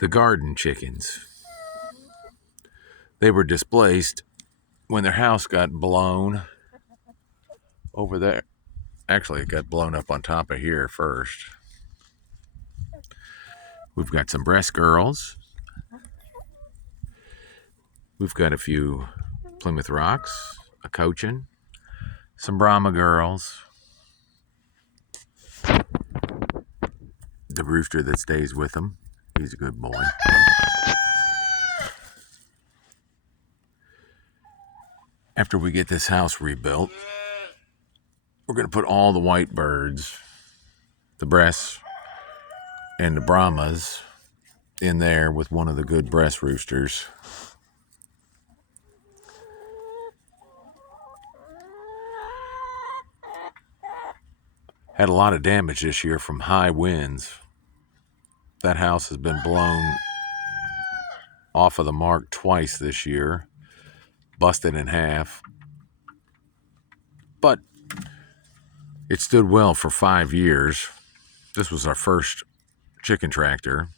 The garden chickens. They were displaced when their house got blown over there. Actually, it got blown up on top of here first. We've got some breast girls. We've got a few Plymouth Rocks, a Cochin, some Brahma girls, the rooster that stays with them. He's a good boy. After we get this house rebuilt, we're going to put all the white birds, the breasts, and the Brahmas in there with one of the good breast roosters. Had a lot of damage this year from high winds. That house has been blown off of the mark twice this year, busted in half. But it stood well for 5 years. This was our first chicken tractor.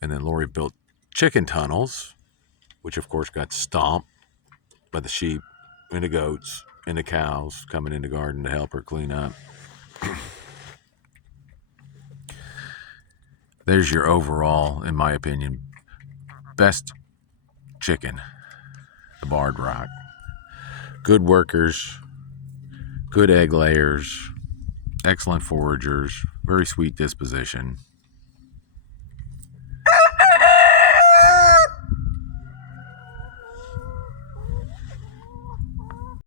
And then Lori built chicken tunnels, which of course got stomped by the sheep and the goats and the cows coming in the garden to help her clean up. There's your overall, in my opinion, best chicken, the Barred Rock. Good workers, good egg layers, excellent foragers, very sweet disposition.